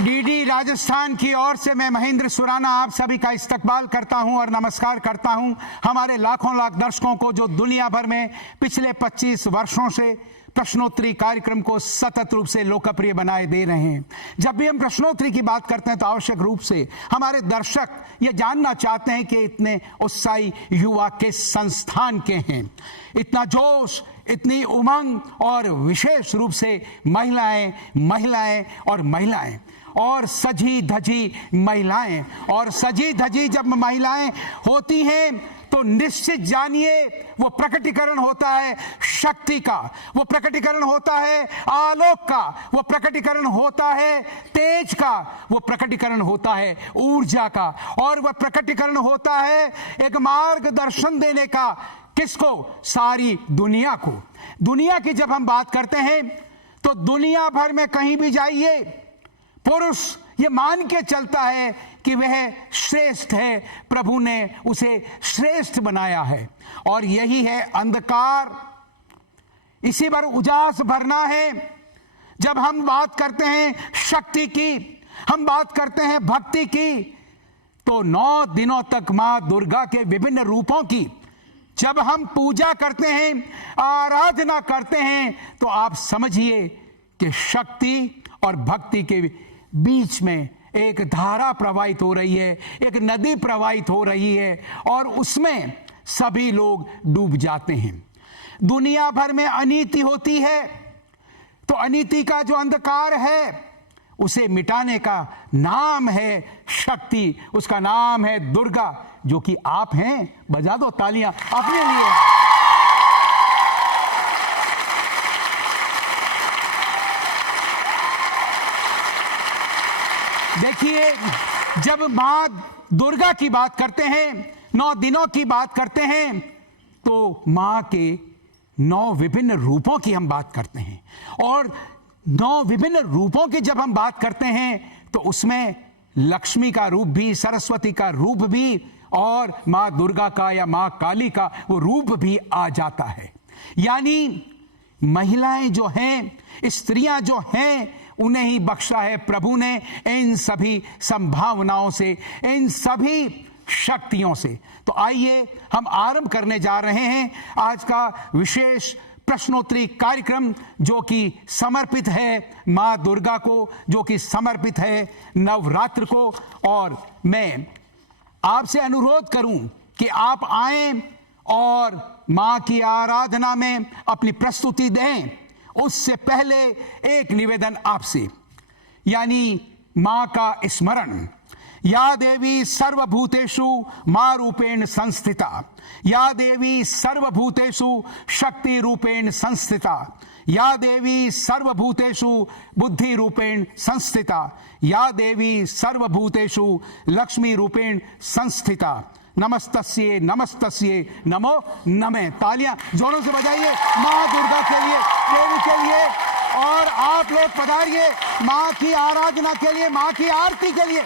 DD Rajasthan की ओर से मैं महेंद्र सुराना आप सभी का इस्तकबाल करता हूं और नमस्कार करता हूं हमारे लाखों लाख दर्शकों को जो दुनिया भर में पिछले 25 वर्षों से प्रश्नोत्तरी कार्यक्रम को सतत रूप से लोकप्रिय बनाए दे रहे हैं। जब भी हम प्रश्नोत्तरी की बात करते हैं तो आवश्यक रूप से हमारे दर्शक ये जानना चाहते हैं कि इतने उत्साही युवा किस संस्थान के हैं, इतना जोश, इतनी उमंग और विशेष रूप से महिलाएं और सजी धजी महिलाएं और सजी धजी जब महिलाएं होती हैं तो निश्चित जानिए वो प्रकटीकरण होता है शक्ति का, वो प्रकटीकरण होता है आलोक का, वो प्रकटीकरण होता है तेज का, वो प्रकटीकरण होता है ऊर्जा का और वह प्रकटीकरण होता है एक मार्गदर्शन देने का। किसको? सारी दुनिया को। दुनिया की जब हम बात करते हैं तो दुनिया भर में कहीं भी जाइए पुरुष ये मान के चलता है कि वह श्रेष्ठ है, प्रभु ने उसे श्रेष्ठ बनाया है और यही है अंधकार, इसी पर उजास भरना है। जब हम बात करते हैं शक्ति की, हम बात करते हैं भक्ति की, तो 9 दिनों तक मां दुर्गा के विभिन्न रूपों की जब हम पूजा करते हैं, आराधना करते हैं, तो आप समझिए कि शक्ति और भक्ति के बीच में एक धारा प्रवाहित हो रही है, एक नदी प्रवाहित हो रही है और उसमें सभी लोग डूब जाते हैं। दुनिया भर में अनीति होती है तो अनीति का जो अंधकार है उसे मिटाने का नाम है शक्ति, उसका नाम है दुर्गा, जो कि आप हैं। बजा दो तालियां अपने लिए। देखिए, जब मां दुर्गा की बात करते हैं, 9 दिनों की बात करते हैं, तो मां के 9 विभिन्न रूपों की हम बात करते हैं और 9 विभिन्न रूपों की जब हम बात करते हैं तो उसमें लक्ष्मी का रूप भी, सरस्वती का रूप भी और मां दुर्गा का या मां काली का वो रूप भी आ जाता है। यानी महिलाएं जो हैं, स्त्रियां जो हैं, उन्हें ही बख्शा है प्रभु ने इन सभी संभावनाओं से, इन सभी शक्तियों से। तो आइए हम आरंभ करने जा रहे हैं आज का विशेष प्रश्नोत्तरी कार्यक्रम, जो कि समर्पित है मां दुर्गा को, जो कि समर्पित है नवरात्र को। और मैं आपसे अनुरोध करूं कि आप आएं और मां की आराधना में अपनी प्रस्तुति दें। उससे पहले एक निवेदन आपसे, यानी मां का स्मरण। या देवी सर्वभूतेषु मां रूपेण संस्थिता, या देवी सर्वभूतेषु शक्ति रूपेण संस्थिता, या देवी सर्वभूतेषु बुद्धि रूपेण संस्थिता, या देवी सर्वभूतेषु लक्ष्मी रूपेण संस्थिता। नमस्तस्ये नमस्तस्ये नमो नमे। तालियां जोरों से बजाइए मां दुर्गा के लिए, देवी के लिए। और आप लोग पधारिए मां की आराधना के लिए, मां की आरती के लिए।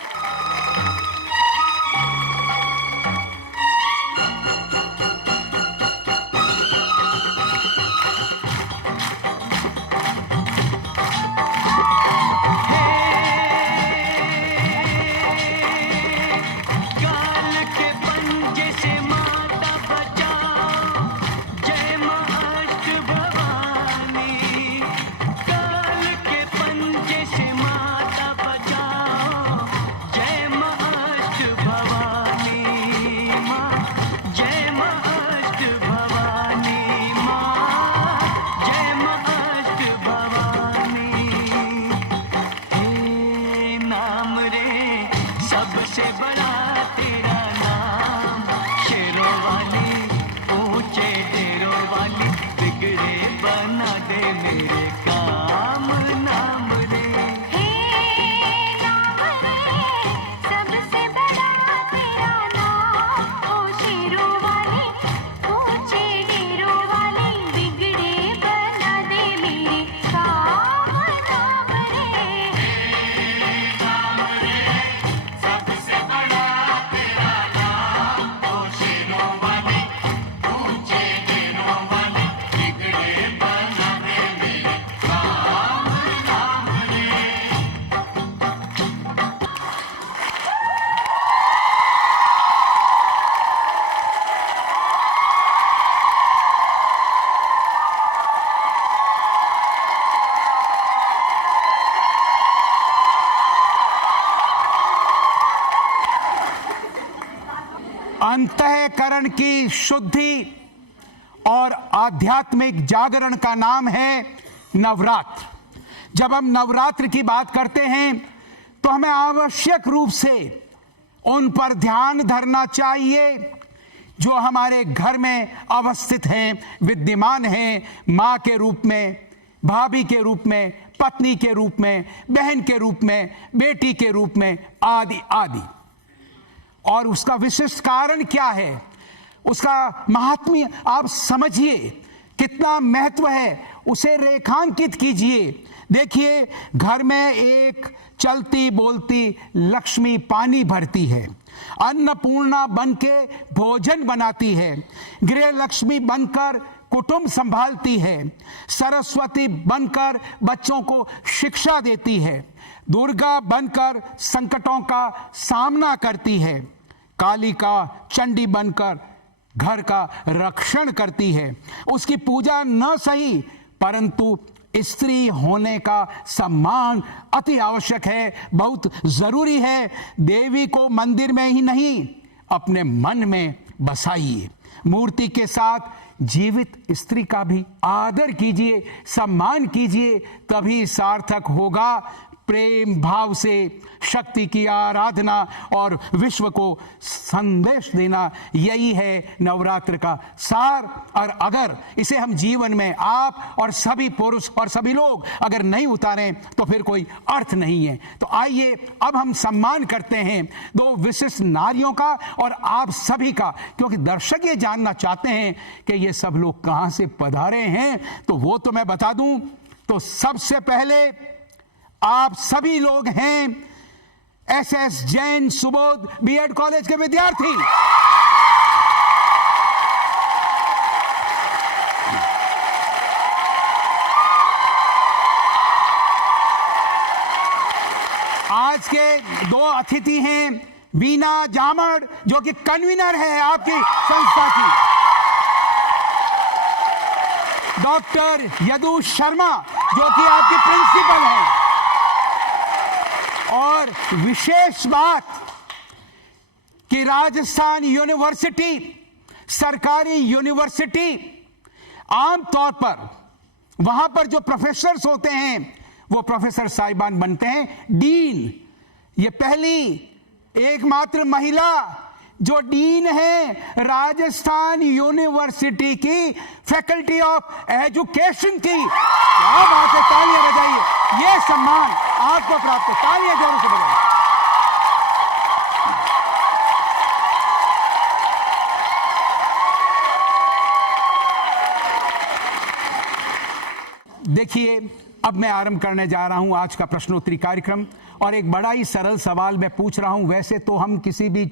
अंतःकरण की शुद्धि और आध्यात्मिक जागरण का नाम है नवरात्र। जब हम नवरात्र की बात करते हैं तो हमें आवश्यक रूप से उन पर ध्यान धरना चाहिए जो हमारे घर में अवस्थित हैं, विद्यमान हैं, मां के रूप में, भाभी के रूप में, पत्नी के रूप में, बहन के रूप में, बेटी के रूप में, आदि आदि। और उसका विशिष्ट कारण क्या है, उसका महात्म्य आप समझिए, कितना महत्व है, उसे रेखांकित कीजिए। देखिए, घर में एक चलती बोलती लक्ष्मी पानी भरती है, अन्नपूर्णा बनके भोजन बनाती है, गृह लक्ष्मी बनकर कुटुंब संभालती है, सरस्वती बनकर बच्चों को शिक्षा देती है, दुर्गा बनकर संकटों का सामना करती है, कालिका चंडी बनकर घर का रक्षण करती है। उसकी पूजा न सही परंतु स्त्री होने का सम्मान अति आवश्यक है, बहुत जरूरी है। देवी को मंदिर में ही नहीं, अपने मन में बसाइए। मूर्ति के साथ जीवित स्त्री का भी आदर कीजिए, सम्मान कीजिए, तभी सार्थक होगा। प्रेम भाव से शक्ति की आराधना और विश्व को संदेश देना, यही है नवरात्र का सार। और अगर इसे हम जीवन में आप और सभी पुरुष और सभी लोग अगर नहीं उतारें तो फिर कोई अर्थ नहीं है। तो आइए अब हम सम्मान करते हैं दो विशिष्ट नारियों का और आप सभी का, क्योंकि दर्शक ये जानना चाहते हैं कि ये सब लोग कहां से पधारे हैं, तो वो तो मैं बता दूं। तो सबसे पहले आप सभी लोग हैं SS Jain Subodh BEd college के विद्यार्थी। आज के दो अतिथि हैं वीना जामड़, जो कि कन्वीनर है आपकी संस्था की, डॉक्टर यदु शर्मा, जो कि आपकी प्रिंसिपल है। और विशेष बात कि राजस्थान यूनिवर्सिटी सरकारी यूनिवर्सिटी, आमतौर पर वहां पर जो प्रोफेसर्स होते हैं वो प्रोफेसर साहिबान बनते हैं डीन। ये पहली एकमात्र महिला जो डीन है राजस्थान यूनिवर्सिटी की फैकल्टी ऑफ एजुकेशन की। क्या बात है, तालियां बजाइए, ये सम्मान आपको प्राप्त है, तालियां जोरों से बजाइए। देखिए, अब मैं आरंभ करने जा रहा हूं आज का प्रश्नोत्तरी कार्यक्रम, और एक बड़ा ही सरल सवाल मैं पूछ रहा हूं। वैसे तो हम किसी भी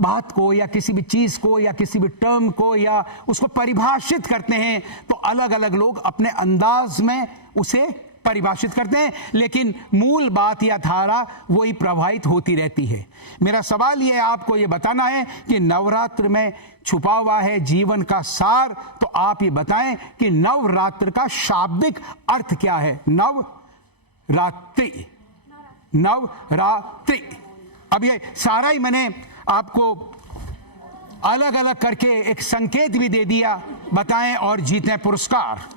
बात को या किसी भी चीज को या किसी भी टर्म को या उसको परिभाषित करते हैं तो अलग अलग लोग अपने अंदाज में उसे परिभाषित करते हैं, लेकिन मूल बात या धारा वही प्रवाहित होती रहती है। मेरा सवाल यह आपको यह बताना है कि नवरात्र में छुपा हुआ है जीवन का सार। तो आप ये बताएं कि नवरात्र का शाब्दिक अर्थ क्या है। नवरात्रि, नवरात्रि। अब ये सारा ही मैंने आपको अलग अलग करके एक संकेत भी दे दिया। बताएं और जीतें पुरस्कार।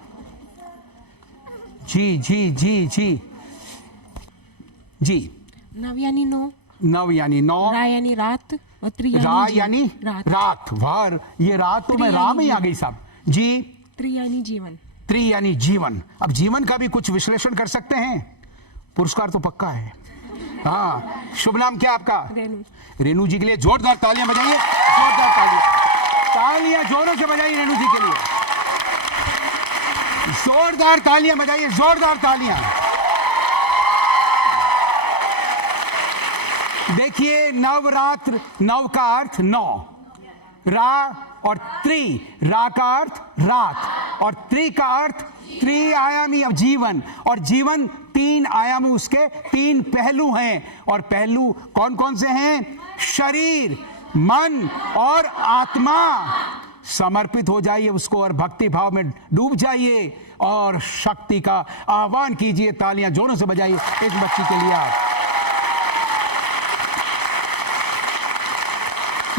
जी जी जी जी जी। नव यानी नौ, नव यानी नौ, रा यानी रात, और त्रि रा यानी रात। वाह, ये रात तो मैं राम ही आ गई साहब जी। त्रि यानी जीवन, त्रि यानी जीवन। अब जीवन का भी कुछ विश्लेषण कर सकते हैं, पुरस्कार तो पक्का है। हाँ, शुभ नाम क्या आपका? रेणु। रेणु जी के लिए जोरदार तालियां बजाइए, जोरदार तालियां जोरों से बजाइए रेणु जी के लिए, जोरदार तालियां बजाइए, जोरदार तालियां। देखिए, नवरात्र, नव का अर्थ नौ, रा और त्रि, रा का अर्थ रात और त्रि का अर्थ त्रिआयामी जीवन। और जीवन तीन आयामी, उसके तीन पहलू हैं। और पहलू कौन कौन से हैं? शरीर, मन और आत्मा। समर्पित हो जाइए उसको और भक्ति भाव में डूब जाइए और शक्ति का आह्वान कीजिए। तालियां जोरों से बजाइए इस बच्ची के लिए।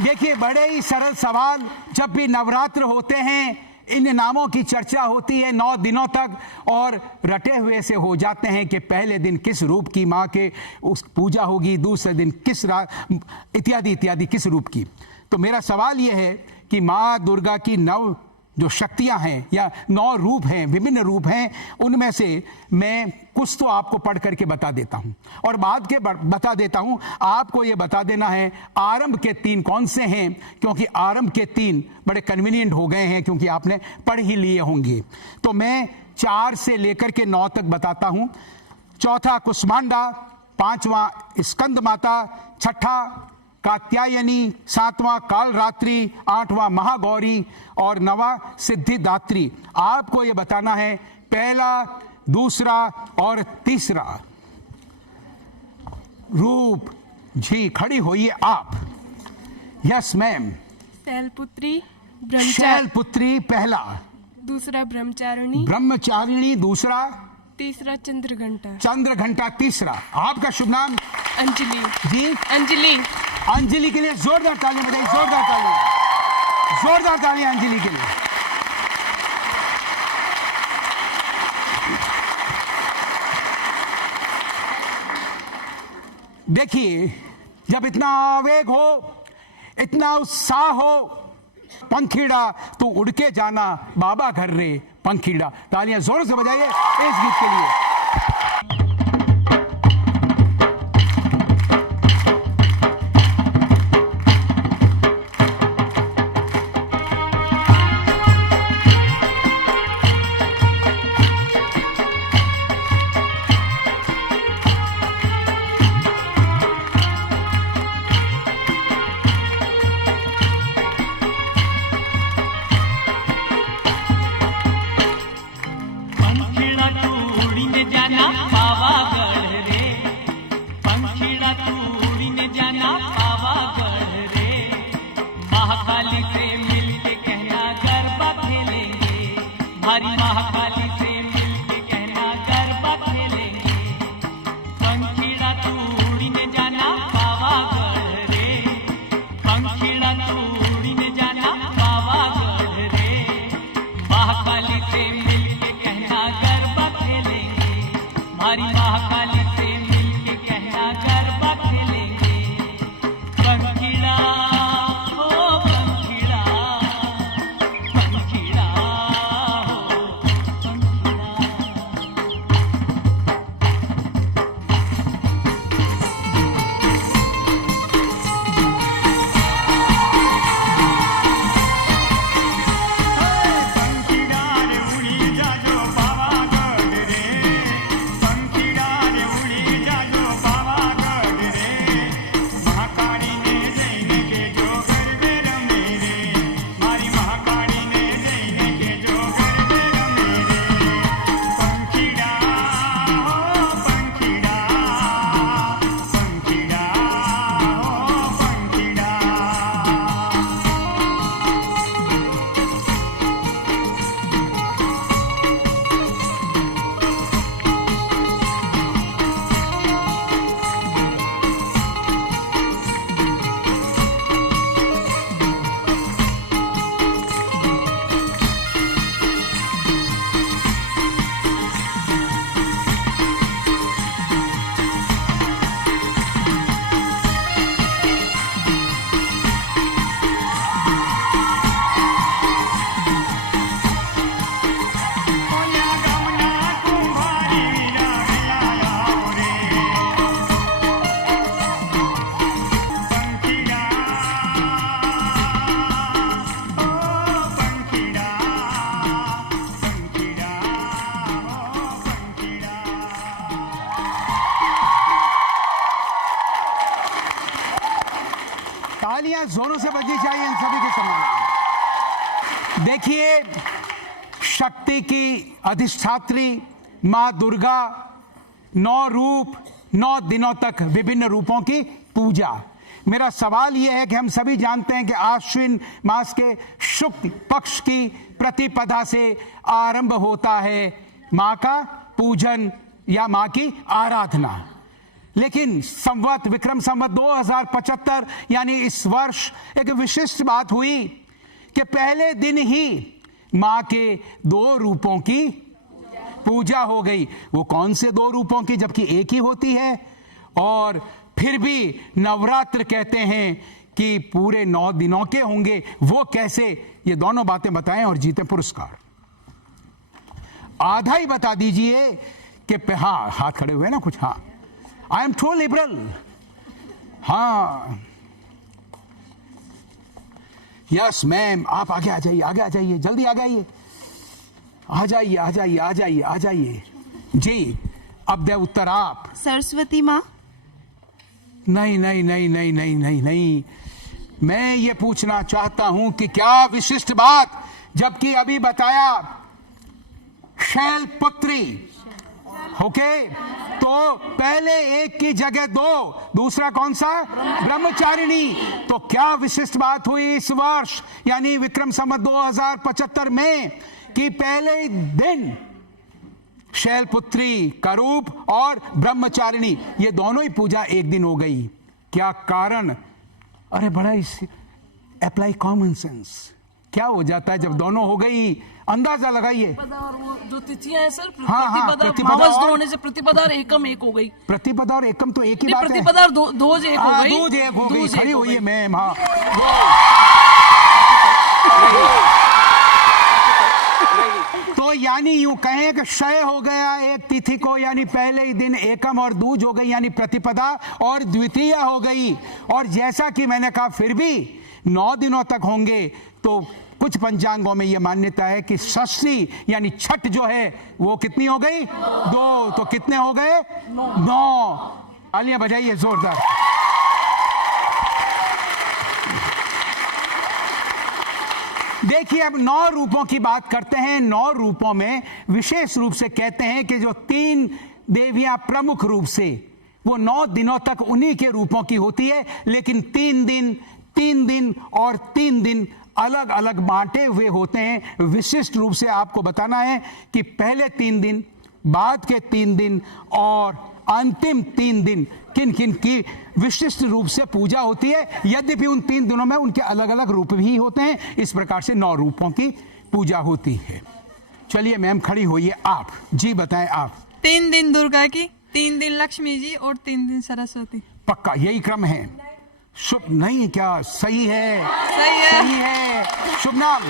देखिए, बड़े ही सरल सवाल। जब भी नवरात्र होते हैं, इन नामों की चर्चा होती है 9 दिनों तक, और रटे हुए से हो जाते हैं कि पहले दिन किस रूप की माँ के उस पूजा होगी, दूसरे दिन किस इत्यादि इत्यादि किस रूप की। तो मेरा सवाल यह है कि माँ दुर्गा की 9 जो शक्तियां हैं या 9 रूप हैं, विभिन्न रूप हैं, उनमें से मैं कुछ तो आपको पढ़ करके बता देता हूं और बाद के बता देता हूं। आपको यह बता देना है आरंभ के 3 कौन से हैं, क्योंकि आरंभ के 3 बड़े कन्वीनियंट हो गए हैं, क्योंकि आपने पढ़ ही लिए होंगे। तो मैं 4 से लेकर के 9 तक बताता हूं। चौथा कुष्मांडा, 5वां स्कंद माता, 6ठा कात्यायनी, 7वां कालरात्रि, 8वां महागौरी और 9वां सिद्धिदात्री। आपको यह बताना है पहला, दूसरा और तीसरा रूप। जी, खड़ी होइए आप। Yes ma'am. शैलपुत्री, शैलपुत्री पहला, दूसरा ब्रह्मचारिणी, ब्रह्मचारिणी दूसरा, तीसरा चंद्रघंटा, चंद्रघंटा तीसरा। आपका शुभ नाम? अंजलि। जी, अंजलि। अंजलि के लिए जोरदार तालियां बजाइए, जोरदार तालियां, जोरदार तालियां अंजलि के लिए। देखिए, जब इतना आवेग हो, इतना उत्साह हो, पंखीड़ा तू उड़ के जाना बाबा घर रे पंखीड़ा। तालियां जोर से बजाइए इस गीत के लिए। तालियां जोरों से बजनी चाहिए इन सभी के सम्मान। देखिए, शक्ति की अधिष्ठात्री मां दुर्गा, 9 रूप, 9 दिनों तक विभिन्न रूपों की पूजा। मेरा सवाल यह है कि हम सभी जानते हैं कि आश्विन मास के शुक्ल पक्ष की प्रतिपदा से आरंभ होता है मां का पूजन या मां की आराधना। लेकिन संवत विक्रम संवत 2075 यानी इस वर्ष एक विशिष्ट बात हुई कि पहले दिन ही मां के 2 रूपों की पूजा हो गई। वो कौन से 2 रूपों की, जबकि एक ही होती है? और फिर भी नवरात्र कहते हैं कि पूरे 9 दिनों के होंगे। वो कैसे? ये दोनों बातें बताएं और जीते पुरस्कार। आधा ही बता दीजिए कि हाँ, हाथ खड़े हुए ना कुछ। हाँ, आई एम टू लिबरल। हाँ, यस मैम, आप आगे आ जाइए, आगे आ जाइए, जल्दी आगे आइए, आ जाइए, आ जाइए, आ जाइए, आ जाइए जी। अब दे उत्तर आप। सरस्वती माँ। नहीं नहीं नहीं नहीं नहीं नहीं नहीं, मैं ये पूछना चाहता हूं कि क्या विशिष्ट बात, जबकि अभी बताया शैलपुत्री। ओके, तो पहले एक की जगह 2, दूसरा कौन सा? ब्रह्मचारिणी। तो क्या विशिष्ट बात हुई इस वर्ष यानी विक्रम संवत 2075 में कि पहले दिन शैलपुत्री का रूप और ब्रह्मचारिणी, ये दोनों ही पूजा एक दिन हो गई। क्या कारण? अरे बड़ा ही अप्लाई कॉमन सेंस। क्या हो जाता है जब दोनों हो गई? अंदाजा लगाइए। और वो जो तिथियां है सर, हाँ, प्रतिपदा मावस 2 होने से प्रतिपदा और एकम 1 हो गई। प्रतिपदा और एकम तो एक ही बात है। प्रतिपदा और दूज 1 हो गई। दूज 1 हो गई, खड़ी हुई है मैम। हाँ, तो यानी यूं कहें कि क्षय हो गया एक तिथि को, यानी पहले ही दिन एकम, और दूज हो गई यानी प्रतिपदा, और द्वितीय हो गई। और जैसा कि मैंने कहा फिर भी 9 दिनों तक होंगे। तो कुछ पंचांगों में यह मान्यता है कि षष्ठी यानी छठ जो है वो कितनी हो गई? 2। तो कितने हो गए? 9। तालियां बजाइए जोरदार। देखिए, अब 9 रूपों की बात करते हैं। 9 रूपों में विशेष रूप से कहते हैं कि जो 3 देवियां प्रमुख रूप से, वो 9 दिनों तक उन्हीं के रूपों की होती है, लेकिन 3 दिन और 3 दिन अलग अलग बांटे हुए होते हैं। विशिष्ट रूप से आपको बताना है कि पहले 3 दिन, बाद के 3 दिन और अंतिम 3 दिन किन किन की विशिष्ट रूप से पूजा होती है। यद्यपि उन 3 दिनों में उनके अलग अलग रूप भी होते हैं। इस प्रकार से 9 रूपों की पूजा होती है। चलिए मैम, खड़ी होइए, आप जी बताएं आप। 3 दिन दुर्गा की, 3 दिन लक्ष्मी जी और 3 दिन सरस्वती। पक्का यही क्रम है? शुभ नहीं क्या? सही है, सही है, सही है। शुभ नाम?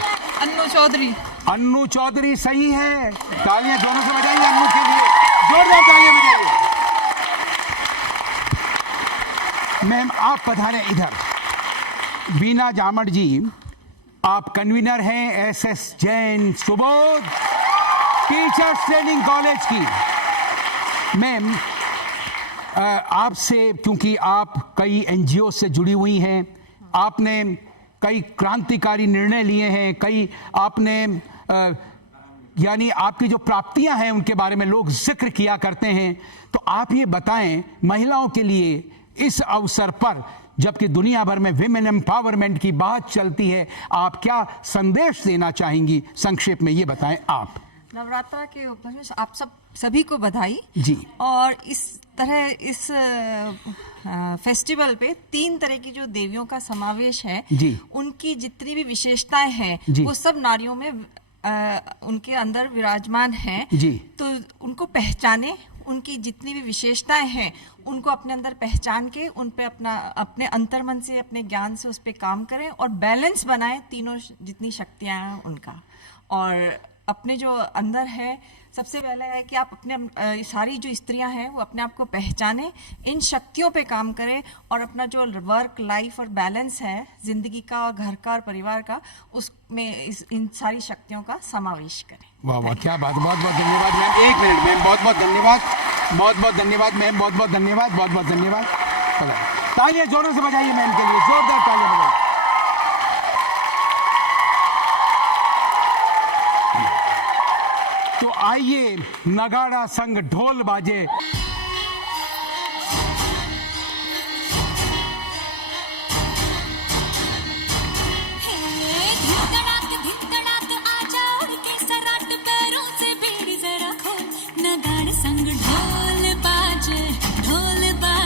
अन्नू चौधरी। अन्नू चौधरी सही है। तालियां दोनों से बजाइए अन्नू के लिए, जोरदार तालियां बजाइए। मैम आप पधारें इधर। बीना जामड़ जी, आप कन्वीनर हैं SS Jain Subodh teachers training college की। मैम आपसे, क्योंकि आप कई एनजीओ से जुड़ी हुई हैं, आपने कई क्रांतिकारी निर्णय लिए हैं, कई आपने यानी आपकी जो प्राप्तियां हैं उनके बारे में लोग जिक्र किया करते हैं। तो आप ये बताएं, महिलाओं के लिए इस अवसर पर, जबकि दुनिया भर में विमेन एम्पावरमेंट की बात चलती है, आप क्या संदेश देना चाहेंगी? संक्षेप में ये बताएं आप। नवरात्रा के उपलक्ष्य में आप सभी को बधाई जी। और इस तरह इस फेस्टिवल पे 3 तरह की जो देवियों का समावेश है जी, उनकी जितनी भी विशेषताएं हैं वो सब नारियों में उनके अंदर विराजमान हैं जी। तो उनको पहचाने, उनकी जितनी भी विशेषताएं हैं उनको अपने अंदर पहचान के उन पे अपने अंतर्मन से, अपने ज्ञान से उस पे काम करें और बैलेंस बनाएं तीनों जितनी शक्तियां हैं उनका। और अपने जो अंदर है, सबसे पहला है कि आप अपने सारी जो स्त्रियां हैं वो अपने आप को पहचानें, इन शक्तियों पे काम करें और अपना जो वर्क लाइफ और बैलेंस है जिंदगी का और घर का और परिवार का, उसमें इन सारी शक्तियों का समावेश करें। वाह वाह, क्या बात। बहुत बहुत धन्यवाद मैम। 1 मिनट मैम, बहुत बहुत धन्यवाद, बहुत बहुत धन्यवाद मैम, बहुत बहुत धन्यवाद, बहुत बहुत धन्यवाद। तालियां जोरों से बजाइए मैम के लिए, जोरदार तालियां बजाइए। तो आइए नगाड़ा संग ढोल बाजे। संग ढोल बाजे, ढोल बाजे।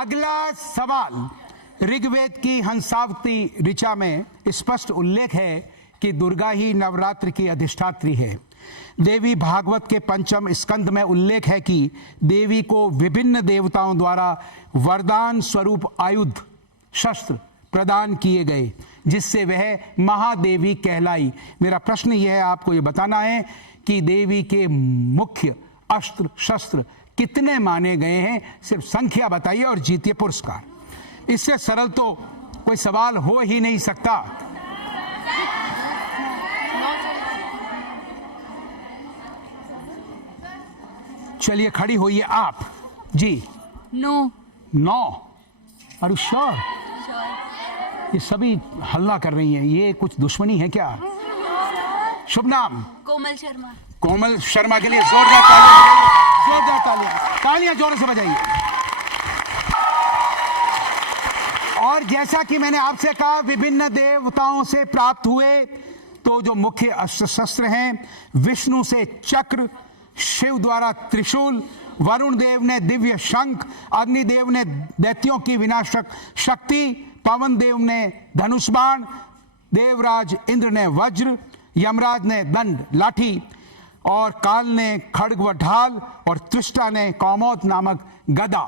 अगला सवाल, ऋग्वेद की हंसावती ऋचा में स्पष्ट उल्लेख है कि दुर्गा ही नवरात्र की अधिष्ठात्री है। देवी भागवत के पंचम स्कंद में उल्लेख है कि देवी को विभिन्न देवताओं द्वारा वरदान स्वरूप आयुध शस्त्र प्रदान किए गए, जिससे वह महादेवी कहलाई। मेरा प्रश्न यह है, आपको यह बताना है कि देवी के मुख्य अस्त्र शस्त्र कितने माने गए हैं, सिर्फ संख्या बताइए और जीतिए पुरस्कार। इससे सरल तो कोई सवाल हो ही नहीं सकता। चलिए खड़ी होइए आप जी। 9। अरे श्योर? ये सभी हल्ला कर रही हैं, ये कुछ दुश्मनी है क्या? शुभ नाम? कोमल शर्मा। कोमल शर्मा के लिए जोरदार तालियां, जोरदार तालियां, तालियां जोरों से बजाइए। और जैसा कि मैंने आपसे कहा, विभिन्न देवताओं से प्राप्त हुए तो जो मुख्य अस्त्र शस्त्र हैं, विष्णु से चक्र, शिव द्वारा त्रिशूल, वरुण देव ने दिव्य शंख, अग्निदेव ने दैत्यों की विनाशक शक्ति, पवन देव ने धनुष बाण, देवराज इंद्र ने वज्र, यमराज ने दंड लाठी, और काल ने खड्ग व ढाल, और त्विष्टा ने कौमोद नामक गदा।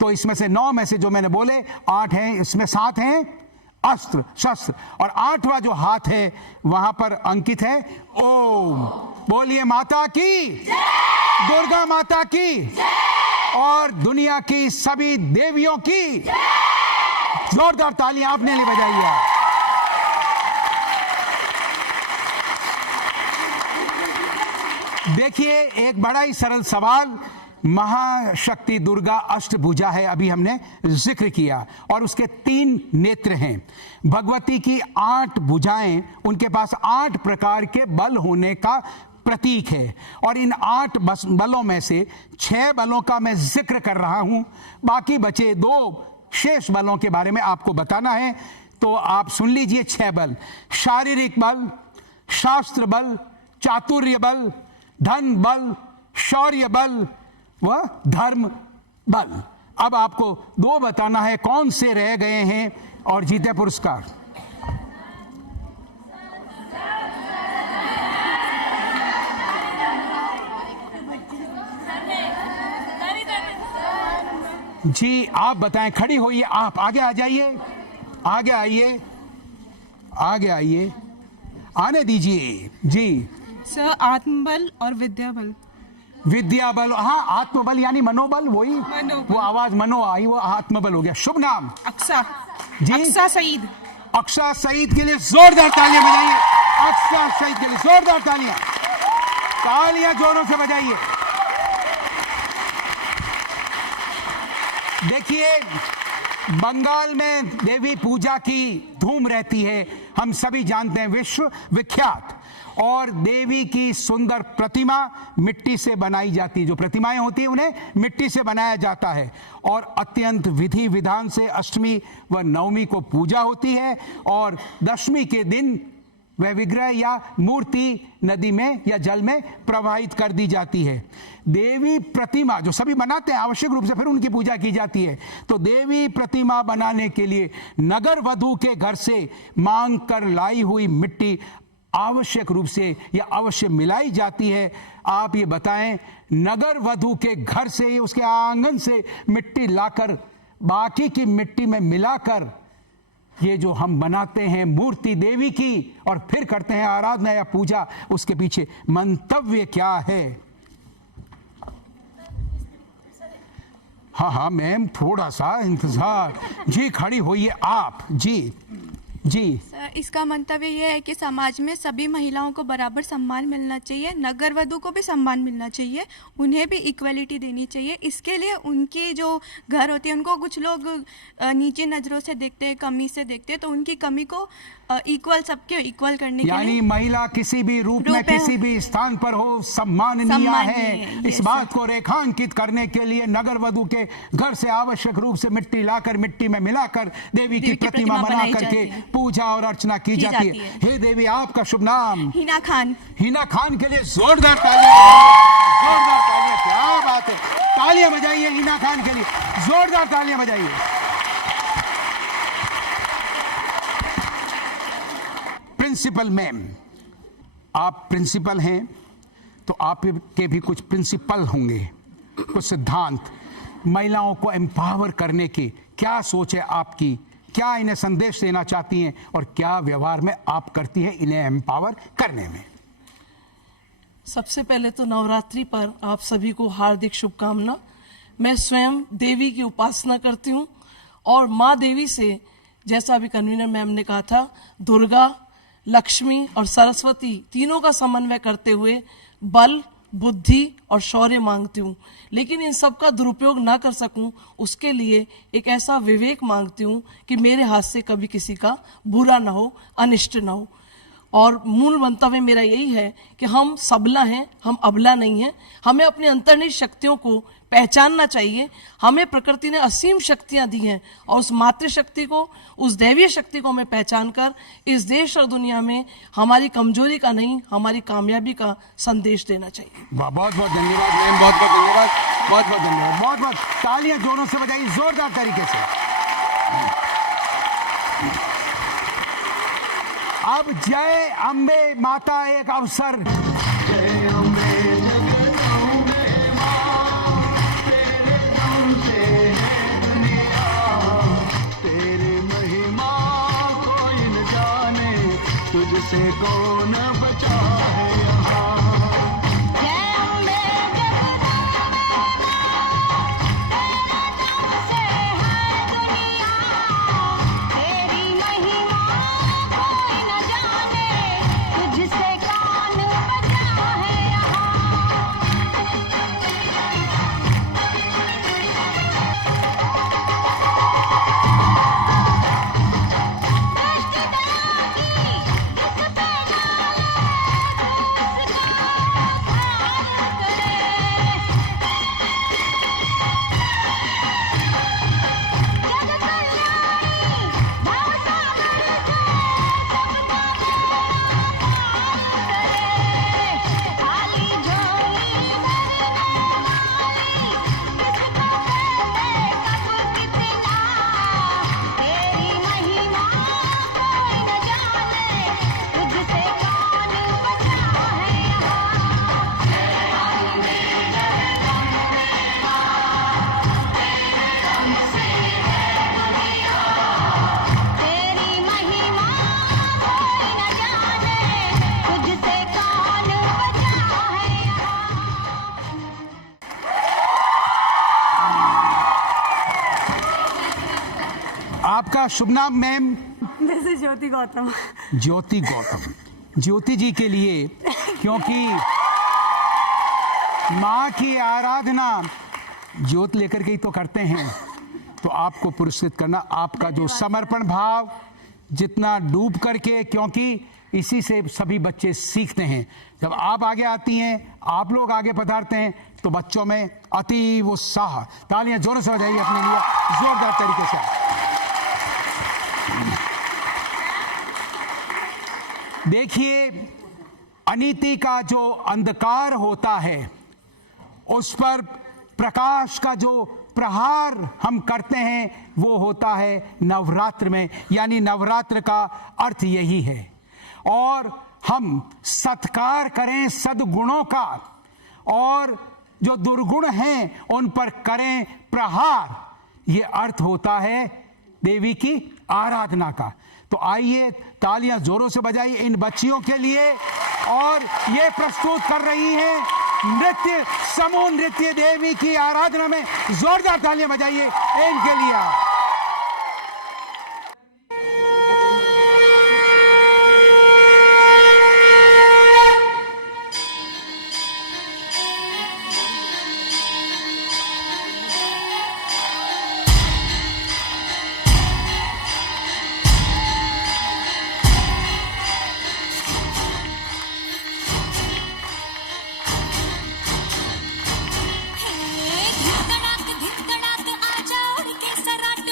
तो इसमें से 9 में से जो मैंने बोले 8 हैं, इसमें 7 हैं अस्त्र शस्त्र, और 8वां जो हाथ है वहां पर अंकित है ओम। बोलिए माता की, दुर्गा माता की, और दुनिया की सभी देवियों की जोरदार तालियां आपने लिए बजाइए। देखिए, एक बड़ा ही सरल सवाल, महाशक्ति दुर्गा अष्टभुजा है, अभी हमने जिक्र किया, और उसके 3 नेत्र हैं। भगवती की 8 भुजाएं, उनके पास 8 प्रकार के बल होने का प्रतीक है, और इन 8 बलों में से 6 बलों का मैं जिक्र कर रहा हूं, बाकी बचे 2 शेष बलों के बारे में आपको बताना है। तो आप सुन लीजिए 6 बल: शारीरिक बल, शास्त्र बल, चातुर्य बल, धन बल, शौर्य बल व धर्म बल। अब आपको 2 बताना है कौन से रह गए हैं और जीते पुरस्कार। जी आप बताएं, खड़ी होइए, आप आगे आ जाइए, आगे आइए, आगे आइए, आने दीजिए जी। सर, आत्मबल और विद्या बल। विद्या बल, हाँ, आत्मबल यानी मनोबल, वही मनोबल। वो आवाज मनो आई, वो आत्मबल हो गया। शुभ नाम? अक्सा। जी? अक्सा सईद। अक्सा सईद के लिए जोरदार तालियां बजाइए। अक्सा सईद के लिए जोरदार तालियां, तालियां जोरों से बजाइए। देखिए, बंगाल में देवी पूजा की धूम रहती है, हम सभी जानते हैं, विश्व विख्यात। और देवी की सुंदर प्रतिमा मिट्टी से बनाई जाती है, जो प्रतिमाएं होती हैं उन्हें मिट्टी से बनाया जाता है, और अत्यंत विधि विधान से अष्टमी व नवमी को पूजा होती है, और दशमी के दिन वह विग्रह या मूर्ति नदी में या जल में प्रवाहित कर दी जाती है। देवी प्रतिमा जो सभी बनाते हैं, आवश्यक रूप से फिर उनकी पूजा की जाती है। तो देवी प्रतिमा बनाने के लिए नगर वधू के घर से मांग कर लाई हुई मिट्टी आवश्यक रूप से या अवश्य मिलाई जाती है। आप ये बताएं, नगर वधू के घर से, उसके आंगन से मिट्टी लाकर बाकी की मिट्टी में मिलाकर ये जो हम बनाते हैं मूर्ति देवी की और फिर करते हैं आराधना या पूजा, उसके पीछे मंतव्य क्या है? हाँ हाँ मैम, थोड़ा सा इंतजार। जी खड़ी होइए आप। जी जी। सर, इसका मंतव्य ये है कि समाज में सभी महिलाओं को बराबर सम्मान मिलना चाहिए, नगर वधू को भी सम्मान मिलना चाहिए, उन्हें भी इक्वलिटी देनी चाहिए। इसके लिए उनके जो घर होते हैं उनको कुछ लोग नीचे नज़रों से देखते हैं, कमी से देखते हैं, तो उनकी कमी को इक्वल, सबके इक्वल करने के लिए, यानी महिला किसी भी रूप में किसी भी स्थान पर हो सम्माननीय है। इस बात को रेखांकित करने के लिए नगर वधू के घर से आवश्यक रूप से मिट्टी लाकर, मिट्टी में मिलाकर देवी की प्रतिमा बना करके पूजा और अर्चना की जाती है। हे देवी, आपका शुभ नाम? हिना खान। हिना खान के लिए जोरदार तालियां, जोरदार तालियां, क्या बात है, तालियां बजाइए हिना खान के लिए, जोरदार तालियां बजाइए। प्रिंसिपल मैम, आप प्रिंसिपल हैं तो आपके भी कुछ प्रिंसिपल होंगे, कुछ सिद्धांत। महिलाओं को एम्पावर करने की क्या सोच है आपकी, क्या इन्हें संदेश देना चाहती हैं और क्या व्यवहार में आप करती हैं इन्हें एम्पावर करने में? सबसे पहले तो नवरात्रि पर आप सभी को हार्दिक शुभकामना। मैं स्वयं देवी की उपासना करती हूँ और माँ देवी से, जैसा अभी कन्वीनर मैम ने कहा था, दुर्गा, लक्ष्मी और सरस्वती तीनों का समन्वय करते हुए बल, बुद्धि और शौर्य मांगती हूँ। लेकिन इन सब का दुरुपयोग ना कर सकूँ, उसके लिए एक ऐसा विवेक मांगती हूँ कि मेरे हाथ से कभी किसी का बुरा ना हो, अनिष्ट ना हो। और मूल मंतव्य मेरा यही है कि हम सबला हैं, हम अबला नहीं हैं। हमें अपनी अंतर्निहित शक्तियों को पहचानना चाहिए। हमें प्रकृति ने असीम शक्तियां दी हैं और उस मातृशक्ति को, उस दैवीय शक्ति को हमें पहचान कर इस देश और दुनिया में हमारी कमजोरी का नहीं, हमारी कामयाबी का संदेश देना चाहिए। बहुत बहुत धन्यवाद मैम, बहुत बहुत धन्यवाद, बहुत बहुत धन्यवाद, बहुत बहुत तालियां जोरों से बजाइए, जोरदार तरीके से। अब जय अम्बे माता एक अवसर, जय अम्बे जगदम्बे मां, तेरे नाम से है दुनिया, तेरी महिमा कोई न जाने, तुझसे कौन बचा है यहाँ। आपका शुभ नाम मैम? ज्योति गौतम। ज्योति गौतम। ज्योति जी के लिए, क्योंकि माँ की आराधना ज्योत लेकर के ही तो करते हैं, तो आपको पुरस्कृत करना, आपका जो समर्पण भाव, जितना डूब करके, क्योंकि इसी से सभी बच्चे सीखते हैं। जब आप आगे आती हैं, आप लोग आगे पधारते हैं, तो बच्चों में अतीव उत्साह। तालियां जोरों से बजाइए अपने लिए, जोरदार तरीके से। देखिए, अनीति का जो अंधकार होता है, उस पर प्रकाश का जो प्रहार हम करते हैं, वो होता है नवरात्र में। यानी नवरात्र का अर्थ यही है। और हम सत्कार करें सद्गुणों का, और जो दुर्गुण हैं उन पर करें प्रहार। ये अर्थ होता है देवी की आराधना का। तो आइए तालियां जोरों से बजाइए इन बच्चियों के लिए। और ये प्रस्तुत कर रही हैं नृत्य, समूह नृत्य देवी की आराधना में। जोरदार तालियां बजाइए इनके लिए। धिक धड़ाक आजा उड़ के सराट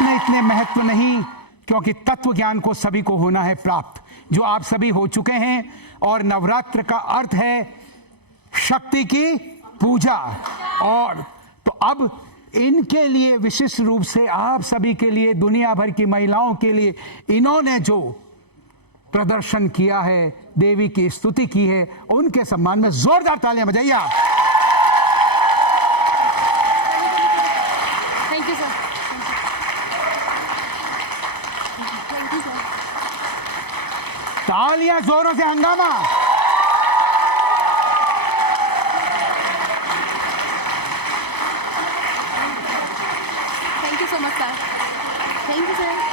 इसमें इतने महत्व नहीं, क्योंकि तत्व ज्ञान को सभी को होना है प्राप्त, जो आप सभी हो चुके हैं। और नवरात्र का अर्थ है शक्ति की पूजा। और तो अब इनके लिए विशिष्ट रूप से आप सभी के लिए, दुनिया भर की महिलाओं के लिए इन्होंने जो प्रदर्शन किया है, देवी की स्तुति की है, उनके सम्मान में जोरदार तालियां बजाइए आप। Thank you sir. तालियां जोरों से, हंगामा। Thank you so much sir. Thank you sir.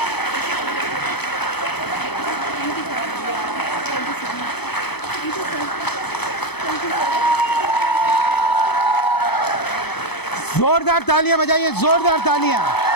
जोरदार तालियां बजाइए, जोरदार तालियां।